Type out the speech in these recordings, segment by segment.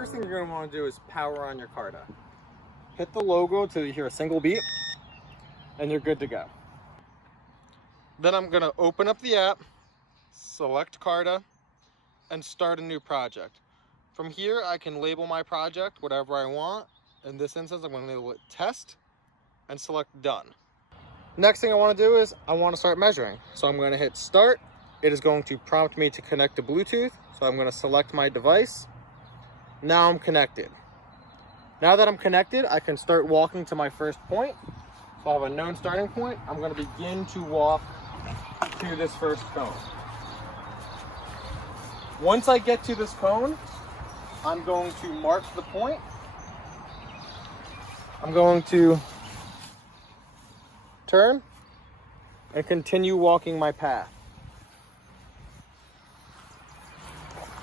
first thing you're going to want to do is power on your Carta. Hit the logo till you hear a single beep, and you're good to go. Then I'm going to open up the app, select Carta, and start a new project. From here, I can label my project whatever I want. In this instance, I'm going to label it test and select done. Next thing I want to do is I want to start measuring. So I'm going to hit start. It is going to prompt me to connect to Bluetooth. So I'm going to select my device. Now I'm connected. Now that I'm connected, I can start walking to my first point. So I have a known starting point. I'm going to begin to walk to this first cone. Once I get to this cone, I'm going to mark the point. I'm going to turn and continue walking my path.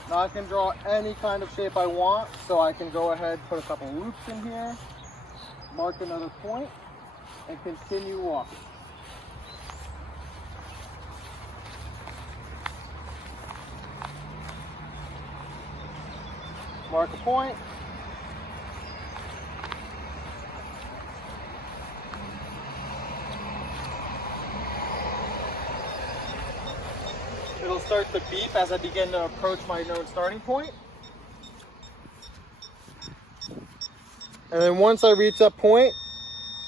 Now I can draw any kind of shape I want, so I can go ahead, put a couple loops in here, mark another point, and continue walking. Mark a point. It'll start to beep as I begin to approach my known starting point. And then once I reach that point,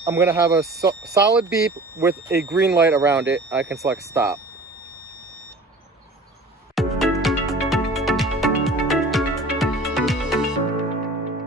I'm going to have a solid beep with a green light around it. I can select stop.